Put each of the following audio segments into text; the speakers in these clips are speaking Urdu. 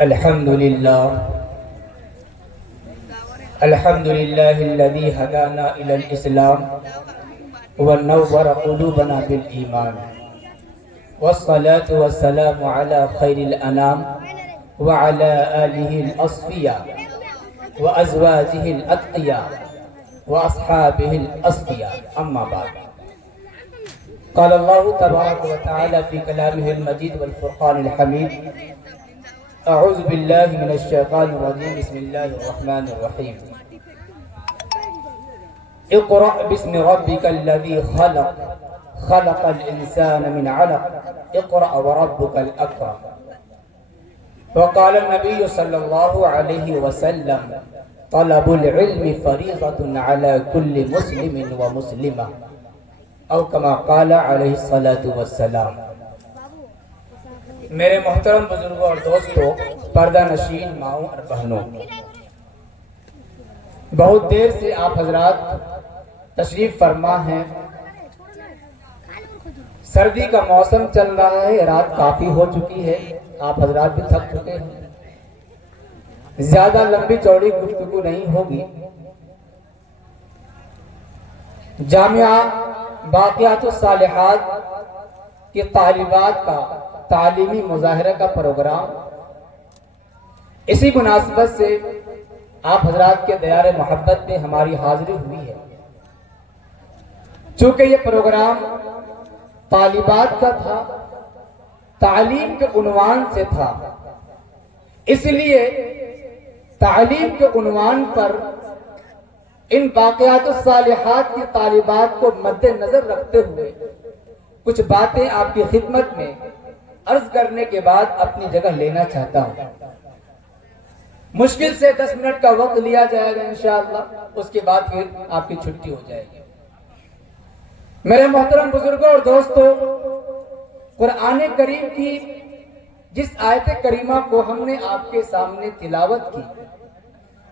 الحمد لله الذي هدانا إلى الإسلام ونور قلوبنا بالإيمان والصلاة والسلام على خير الأنام وعلى آله الأصفياء وأزواجه الأتقياء وأصحابه الأصفياء أما بعد قال الله تبارك وتعالى في كلامه المجيد والفرقان الحميد اعوذ باللہ من الشیطان الرجیم بسم اللہ الرحمن الرحیم اقرأ باسم ربک الذی خلق خلق الانسان من علق اقرأ وربک الاکرم وقال النبی صلی اللہ علیہ وسلم طلب العلم فریضة على كل مسلم ومسلمہ او کما قال علیہ الصلاة والسلام۔ میرے محترم بزرگوں اور دوستوں، پردہ نشین ماؤں اور بہنوں، بہت دیر سے آپ حضرات تشریف فرما ہیں۔ سردی کا موسم چل رہا ہے، رات کافی ہو چکی ہے، آپ حضرات بھی تھک چکے ہیں، زیادہ لمبی چوڑی گفتگو نہیں ہوگی۔ جامعہ باقیات الصالحات کی طالبات کا تعلیمی مظاہرہ کا پروگرام اسی مناسبت سے آپ حضرات کے دیار محبت میں ہماری حاضری ہوئی ہے۔ چونکہ یہ پروگرام طالبات کا تھا، تعلیم کے عنوان سے تھا، اس لیے تعلیم کے عنوان پر ان باقیات الصالحات کی طالبات کو مد نظر رکھتے ہوئے کچھ باتیں آپ کی خدمت میں عرض کرنے کے بعد اپنی جگہ لینا چاہتا ہوں۔ مشکل سے 10 منٹ کا وقت لیا جائے گا انشاءاللہ، اس کے بعد پھر آپ کی چھٹی ہو جائے گی۔ میرے محترم بزرگوں اور دوستوں، قرآن کریم کی جس آیت کریمہ کو ہم نے آپ کے سامنے تلاوت کی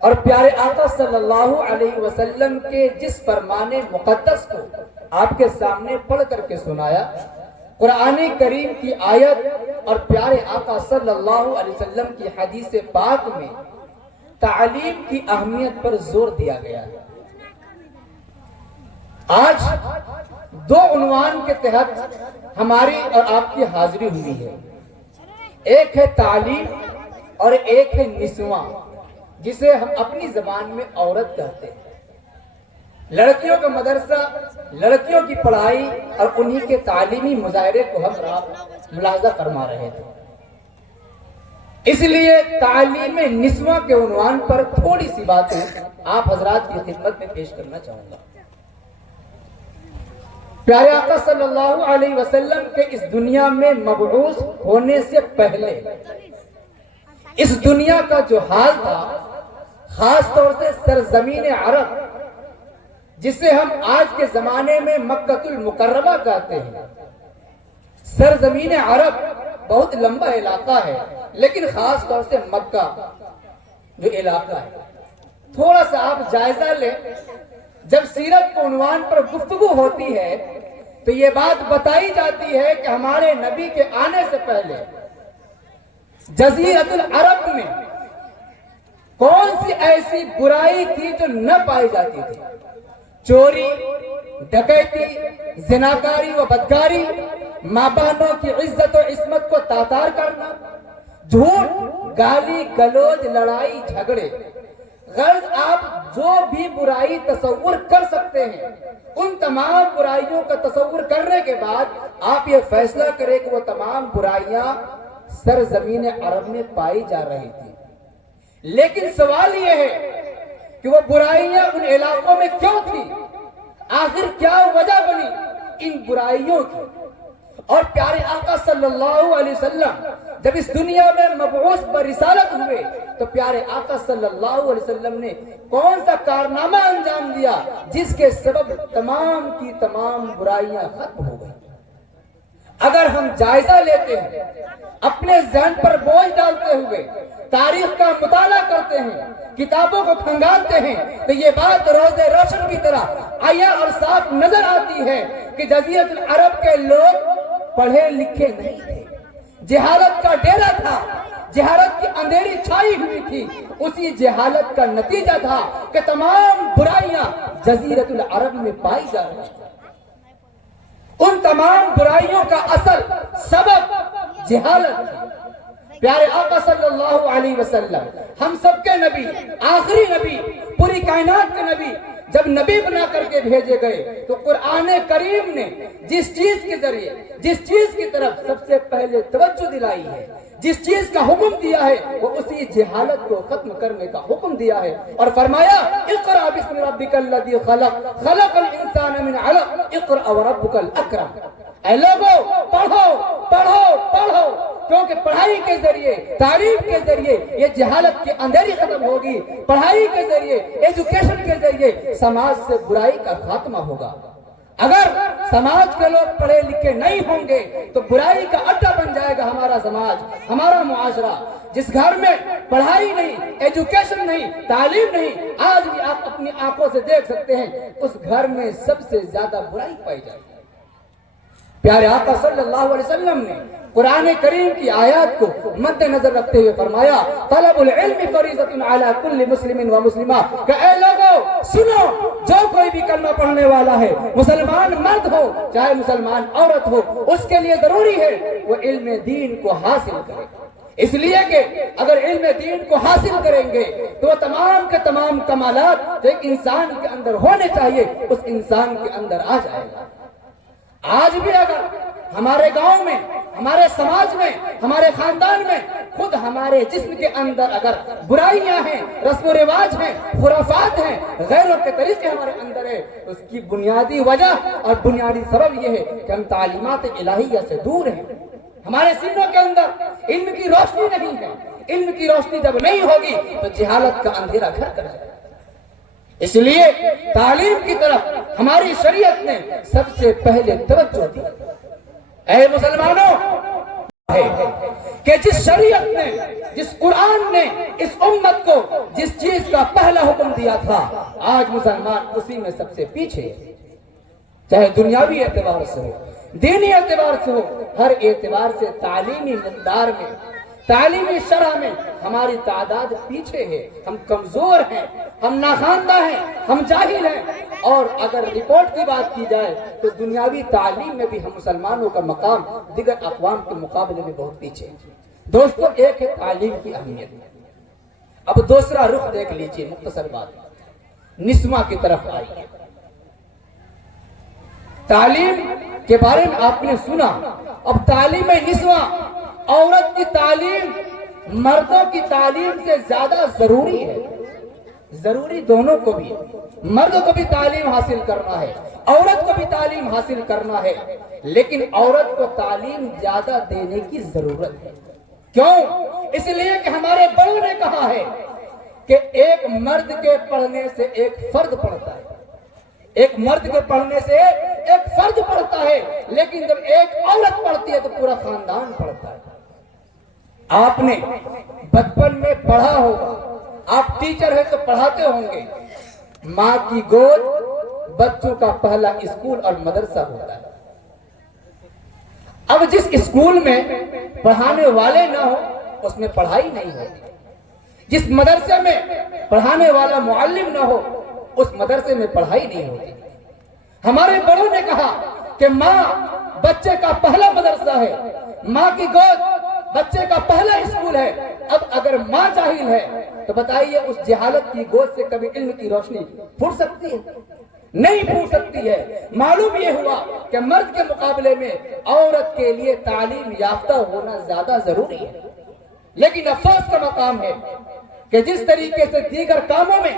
اور پیارے آقا صلی اللہ علیہ وسلم کے جس فرمان مقدس کو آپ کے سامنے پڑھ کر کے سنایا، قرآن کریم کی آیت اور پیارے آقا صلی اللہ علیہ وسلم کی حدیث پاک میں تعلیم کی اہمیت پر زور دیا گیا ہے۔ آج دو عنوان کے تحت ہماری اور آپ کی حاضری ہوئی ہے، ایک ہے تعلیم اور ایک ہے نسواں، جسے ہم اپنی زبان میں عورت کہتے ہیں۔ لڑکیوں کا مدرسہ، لڑکیوں کی پڑھائی اور انہی کے تعلیمی مظاہرے کو ہم ملاحظہ فرما رہے تھے، اس لیے تعلیم نسواں کے عنوان پر تھوڑی سی باتیں آپ حضرات کی خدمت میں پیش کرنا چاہوں گا۔ پیارے آقا صلی اللہ علیہ وسلم کے اس دنیا میں مبعوث ہونے سے پہلے اس دنیا کا جو حال تھا، خاص طور سے سرزمین عرب، جسے ہم آج کے زمانے میں مکہ المکرمہ کہتے ہیں۔ سرزمین عرب بہت لمبا علاقہ ہے، لیکن خاص طور سے مکہ جو علاقہ ہے، تھوڑا سا آپ جائزہ لیں۔ جب سیرت کے عنوان پر گفتگو ہوتی ہے تو یہ بات بتائی جاتی ہے کہ ہمارے نبی کے آنے سے پہلے جزیرۃ العرب میں کون سی ایسی برائی تھی جو نہ پائی جاتی تھی؟ چوری، ڈکیتی، زناکاری و بدکاری، ماں بہنوں کی عزت و عصمت کو تاتار کرنا، جھوٹ، گالی گلوچ، لڑائی جھگڑے، غرض آپ جو بھی برائی تصور کر سکتے ہیں، ان تمام برائیوں کا تصور کرنے کے بعد آپ یہ فیصلہ کریں کہ وہ تمام برائیاں سرزمین عرب میں پائی جا رہی تھی۔ لیکن سوال یہ ہے کہ وہ برائیاں ان علاقوں میں کیوں تھی؟ آخر کیا وجہ بنی ان برائیوں کی؟ اور پیارے آقا صلی اللہ علیہ وسلم جب اس دنیا میں مبعوث برسالت ہوئے تو پیارے آقا صلی اللہ علیہ وسلم نے کون سا کارنامہ انجام دیا جس کے سبب تمام کی تمام برائیاں ختم ہو گئی؟ اگر ہم جائزہ لیتے ہیں، اپنے ذہن پر بوجھ ڈالتے ہوئے تاریخ کا مطالعہ کرتے ہیں، کتابوں کو کھنگالتے ہیں، تو یہ بات روز روشن کی طرح عیاں اور صاف نظر آتی ہے کہ جزیرۃ العرب کے لوگ پڑھے لکھے نہیں تھے، جہالت کا ڈیرا تھا۔ جہالت کی اندھیری چھائی ہوئی تھی، اسی جہالت کا نتیجہ تھا کہ تمام برائیاں جزیرۃ العرب میں پائی جا رہی ہیں۔ ان تمام برائیوں کا اصل سبب جہالت تھی۔ پیارے آقا صلی اللہ علیہ وسلم، ہم سب کے نبی، آخری نبی، پوری کائنات کے نبی، جب نبی بنا کر کے بھیجے گئے تو قرآن کریم نے جس چیز کے ذریعے، جس چیز کی طرف سب سے پہلے توجہ دلائی ہے، جس چیز کا حکم دیا ہے، وہ اسی جہالت کو ختم کرنے کا حکم دیا ہے، اور فرمایا اقرأ بسم ربک الذی خلق خلق الانسان من علق اقرأ وربک الاکرم۔ اے لوگو، پڑھو پڑھو پڑھو، کیونکہ پڑھائی کے ذریعے، تعلیم کے ذریعے یہ جہالت کی اندھیری ختم ہوگی، پڑھائی کے ذریعے، ایجوکیشن کے ذریعے سماج سے برائی کا خاتمہ ہوگا۔ اگر سماج کے لوگ پڑھے لکھے نہیں ہوں گے تو برائی کا اڈا بن جائے گا ہمارا سماج، ہمارا معاشرہ۔ جس گھر میں پڑھائی نہیں، ایجوکیشن نہیں، تعلیم نہیں، آج بھی آپ اپنی آنکھوں سے دیکھ سکتے ہیں، اس گھر میں سب سے زیادہ برائی پائی جاتی ہے۔ پیارے آقا صلی اللہ علیہ وسلم نے قرآن کریم کی آیات کو مد نظر رکھتے ہوئے فرمایا طلب العلم فریضۃ علی کل مسلم و مسلمہ، کہ اے لوگو سنو، جو کوئی بھی کلمہ پڑھنے والا ہے، مسلمان مرد ہو چاہے مسلمان عورت ہو، اس کے لیے ضروری ہے وہ علم دین کو حاصل کرے، اس لیے کہ اگر علم دین کو حاصل کریں گے تو وہ تمام کے تمام کمالات جو ایک انسان کے اندر ہونے چاہیے اس انسان کے اندر آ جائے گا۔ آج بھی اگر ہمارے گاؤں میں، ہمارے سماج میں، ہمارے خاندان میں، خود ہمارے جسم کے اندر اگر برائیاں ہیں، رسم و رواج ہیں، خرافات ہیں، غیروں کے طریقے ہمارے اندر ہے، اس کی بنیادی وجہ اور بنیادی سبب یہ ہے کہ ہم تعلیمات الہیہ سے دور ہیں۔ ہمارے سینوں کے اندر علم کی روشنی نہیں ہے۔ علم کی روشنی جب نہیں ہوگی تو جہالت کا اندھیرا گھر کر جائے گا۔ اس لیے تعلیم کی طرف ہماری شریعت نے سب سے پہلے توجہ دی۔ اے مسلمانوں، کہ جس شریعت نے، جس قرآن نے اس امت کو جس چیز کا پہلا حکم دیا تھا، آج مسلمان اسی میں سب سے پیچھے ہے، چاہے دنیاوی اعتبار سے ہو، دینی اعتبار سے ہو، ہر اعتبار سے تعلیمی مقدار میں، تعلیمی شرح میں ہماری تعداد پیچھے ہے، ہم کمزور ہیں، ہم ناخواندہ ہیں، ہم جاہل ہیں، اور اگر رپورٹ کی بات کی جائے تو دنیاوی تعلیم میں بھی ہم مسلمانوں کا مقام دیگر اقوام کے مقابلے میں بہت پیچھے ہے۔ دوستو، ایک ہے تعلیم کی اہمیت، اب دوسرا رخ دیکھ لیجئے، مختصر بات نسواں کی طرف آئی ہے۔ تعلیم کے بارے میں آپ نے سنا، اب تعلیم نسواں، عورت کی تعلیم مردوں کی تعلیم سے زیادہ ضروری ہے۔ ضروری دونوں کو بھی، مرد کو بھی تعلیم حاصل کرنا ہے، عورت کو بھی تعلیم حاصل کرنا ہے، لیکن عورت کو تعلیم زیادہ دینے کی ضرورت ہے۔ کیوں؟ اس لیے کہ ہمارے بڑوں نے کہا ہے کہ ایک مرد کے پڑھنے سے ایک فرد پڑھتا ہے، ایک مرد کے پڑھنے سے ایک فرد پڑھتا ہے، لیکن جب ایک عورت پڑھتی ہے تو پورا خاندان پڑھتا ہے۔ آپ نے بچپن میں پڑھا ہوگا، آپ ٹیچر ہیں تو پڑھاتے ہوں گے، ماں کی گود بچوں کا پہلا اسکول اور مدرسہ ہوتا ہے۔ اب جس اسکول میں پڑھانے والے نہ ہو اس میں پڑھائی نہیں ہوتی، جس مدرسے میں پڑھانے والا معلم نہ ہو اس مدرسے میں پڑھائی نہیں ہوتی۔ ہمارے بڑوں نے کہا کہ ماں بچے کا پہلا مدرسہ ہے، ماں کی گود بچے کا پہلا اسکول ہے۔ اب اگر ماں جاہل ہے تو بتائیے اس جہالت کی گود سے کبھی علم کی روشنی پھوٹ سکتی ہے؟ نہیں پھوٹ سکتی ہے۔ معلوم یہ ہوا کہ مرد کے مقابلے میں عورت کے لیے تعلیم یافتہ ہونا زیادہ ضروری ہے، لیکن افسوس کا مقام ہے کہ جس طریقے سے دیگر کاموں میں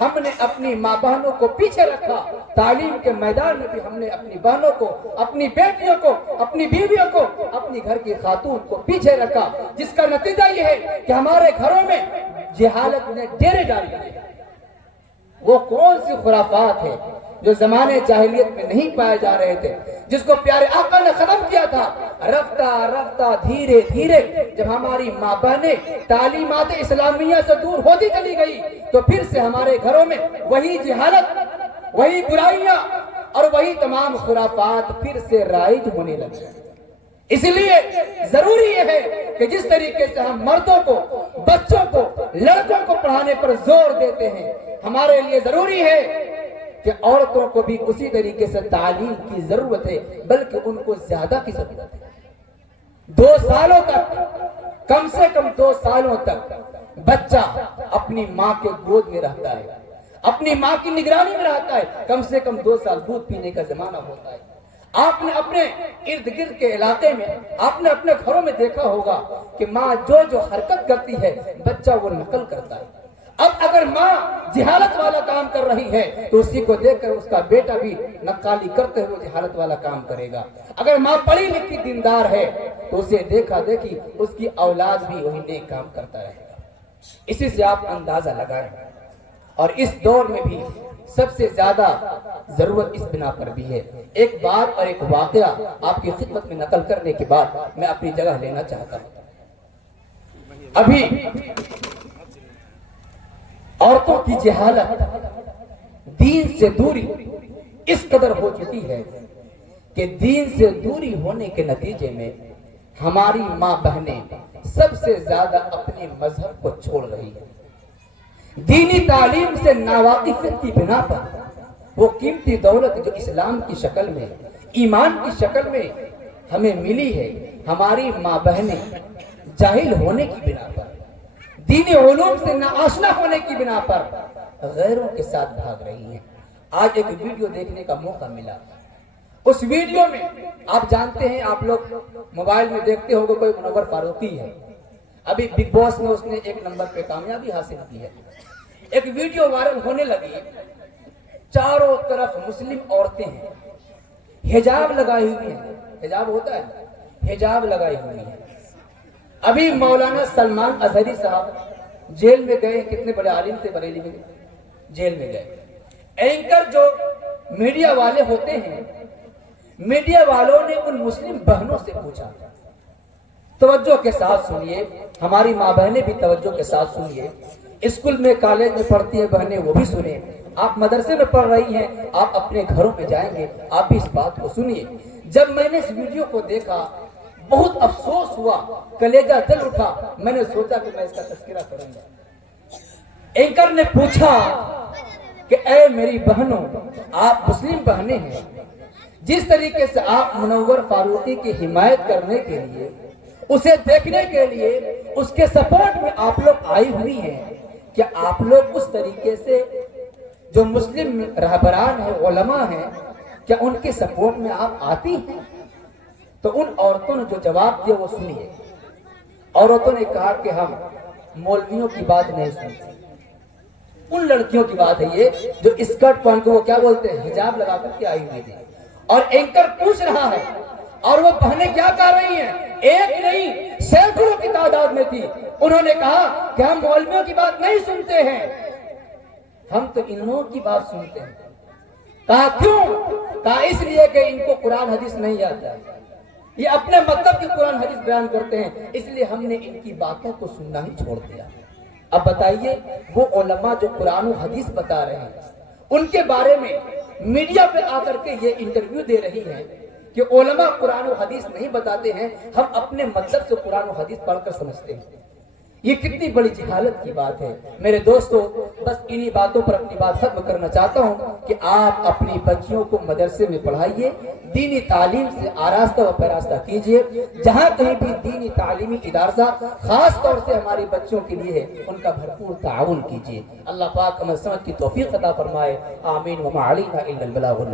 ہم نے اپنی ماں بہنوں کو پیچھے رکھا، تعلیم کے میدان میں بھی ہم نے اپنی بہنوں کو، اپنی بیٹیوں کو، اپنی بیویوں کو، اپنی گھر کی خاتون کو پیچھے رکھا، جس کا نتیجہ یہ ہے کہ ہمارے گھروں میں جہالت نے ڈیرے ڈالے۔ وہ کون سی خرافات ہے جو زمانے جاہلیت میں نہیں پائے جا رہے تھے، جس کو پیارے آقا نے ختم کیا تھا؟ رفتہ رفتہ دھیرے دھیرے جب ہماری ماں بہنیں تعلیمات اسلامیہ سے دور ہوتی چلی گئی تو پھر سے ہمارے گھروں میں وہی جہالت، وہی برائیاں اور وہی تمام خرافات پھر سے رائج ہونے لگے۔ اس لیے ضروری یہ ہے کہ جس طریقے سے ہم مردوں کو، بچوں کو، لڑکوں کو پڑھانے پر زور دیتے ہیں، ہمارے لیے ضروری ہے کہ عورتوں کو بھی اسی طریقے سے تعلیم کی ضرورت ہے، بلکہ ان کو زیادہ کی ضرورت ہے۔ 2 سالوں تک، کم سے کم 2 سالوں تک بچہ اپنی ماں کے گود میں رہتا ہے، اپنی ماں کی نگرانی میں رہتا ہے، کم سے کم 2 سال دودھ پینے کا زمانہ ہوتا ہے۔ آپ نے اپنے ارد گرد کے علاقے میں، آپ نے اپنے گھروں میں دیکھا ہوگا کہ ماں جو حرکت کرتی ہے بچہ وہ نقل کرتا ہے۔ اب اگر ماں جہالت والا کام کر رہی ہے تو اسی کو دیکھ کر اس کا بیٹا بھی نقالی کرتے ہوئے جہالت والا کام کرے گا۔ اگر ماں پڑھی لکھی دیندار ہے تو اسے دیکھا دیکھی اس کی اولاد بھی وہی نیک کام کرتا رہے گا۔ اسی سے آپ اندازہ لگائیں۔ اور اس دور میں بھی سب سے زیادہ ضرورت اس بنا پر بھی ہے۔ ایک بات اور ایک واقعہ آپ کی خدمت میں نقل کرنے کے بعد میں اپنی جگہ لینا چاہتا ہوں۔ ابھی عورتوں کی جہالت، دین سے دوری اس قدر ہو چکی ہے کہ دین سے دوری ہونے کے نتیجے میں ہماری ماں بہنیں سب سے زیادہ اپنے مذہب کو چھوڑ رہی ہے۔ دینی تعلیم سے ناواقفیت کی بنا پر وہ قیمتی دولت جو اسلام کی شکل میں، ایمان کی شکل میں ہمیں ملی ہے، ہماری ماں بہنیں جاہل ہونے کی بنا پر، دینی علوم سے ناآشنا ہونے کی بنا پر غیروں کے ساتھ بھاگ رہی ہیں۔ آج ایک ویڈیو دیکھنے کا موقع ملا، اس ویڈیو میں آپ جانتے ہیں، آپ لوگ موبائل میں دیکھتے ہو گے، کوئی منور فاروقی ہے، ابھی بگ باس میں اس نے 1 نمبر پہ کامیابی حاصل کی ہے۔ ایک ویڈیو وائرل ہونے لگی، چاروں طرف مسلم عورتیں ہیں، حجاب لگائی ہوئی ہیں، حجاب ہوتا ہے، حجاب لگائی ہوئی ہیں۔ ابھی مولانا سلمان اظہری صاحب جیل میں گئے، کتنے بڑے عالم تھے بریلی میں، جیل میں گئے۔ اینکر جو میڈیا والے ہوتے ہیں، میڈیا والوں نے ان مسلم بہنوں سے پوچھا، توجہ کے ساتھ سنیے، ہماری ماں بہنیں بھی توجہ کے ساتھ سنیے، اسکول میں کالج میں پڑھتی ہیں بہنیں وہ بھی سنیں، آپ مدرسے میں پڑھ رہی ہیں، آپ اپنے گھروں میں جائیں گے، آپ بھی اس بات کو سنیے۔ جب میں نے اس ویڈیو کو دیکھا بہت افسوس ہوا، کلیجہ جل اٹھا، میں نے سوچا کہ میں اس کا تذکرہ کروں گا۔ اینکر نے پوچھا کہ اے میری بہنوں، آپ مسلم بہنیں ہیں، جس طریقے سے آپ منور فاروقی کی حمایت کرنے کے لیے، اسے دیکھنے کے لیے، اس کے سپورٹ میں آپ لوگ آئی ہوئی ہیں، کیا آپ لوگ اس طریقے سے جو مسلم رہبران ہیں، علماء ہیں، کیا ان کے سپورٹ میں آپ آتی ہیں؟ تو ان عورتوں نے جو جواب دیا وہ سنیے۔ عورتوں نے کہا کہ ہم مولویوں کی بات نہیں سنتے، ان لڑکیوں کی بات ہے یہ جو اسکرٹ پہن کے، وہ کیا بولتے ہیں، حجاب لگا کر کے آئی ہوئی تھی۔ اور اینکر پوچھ رہا ہے اور وہ بہنیں کیا کر رہی ہیں، ایک نہیں سینکڑوں کی تعداد میں تھی، انہوں نے کہا کہ ہم مولویوں کی بات نہیں سنتے ہیں، ہم تو ان لوگوں کی بات سنتے ہیں۔ کہا کیوں؟ کہا اس لیے کہ ان کو قرآن حدیث نہیں آتا ہے، یہ اپنے مطلب کی قرآن حدیث بیان کرتے ہیں، اس لیے ہم نے ان کی باتوں کو سننا ہی چھوڑ دیا۔ اب بتائیے، وہ علماء جو قرآن و حدیث بتا رہے ہیں، ان کے بارے میں میڈیا پہ آ کر کے یہ انٹرویو دے رہی ہیں کہ علماء قرآن و حدیث نہیں بتاتے ہیں، ہم اپنے مطلب سے قرآن و حدیث پڑھ کر سمجھتے ہیں۔ یہ کتنی بڑی جہالت کی بات ہے۔ میرے دوستو، بس انہی باتوں پر اپنی بات ختم کرنا چاہتا ہوں کہ آپ اپنی بچیوں کو مدرسے میں پڑھائیے، دینی تعلیم سے آراستہ و پیراستہ کیجیے، جہاں کہیں بھی دینی تعلیمی ادارہ خاص طور سے ہماری بچیوں کے لیے ہے، ان کا بھرپور تعاون کیجیے۔ اللہ پاک عمل سمجھ کی توفیق عطا فرمائے، آمین۔ وما علینا الا البلاغ المبین۔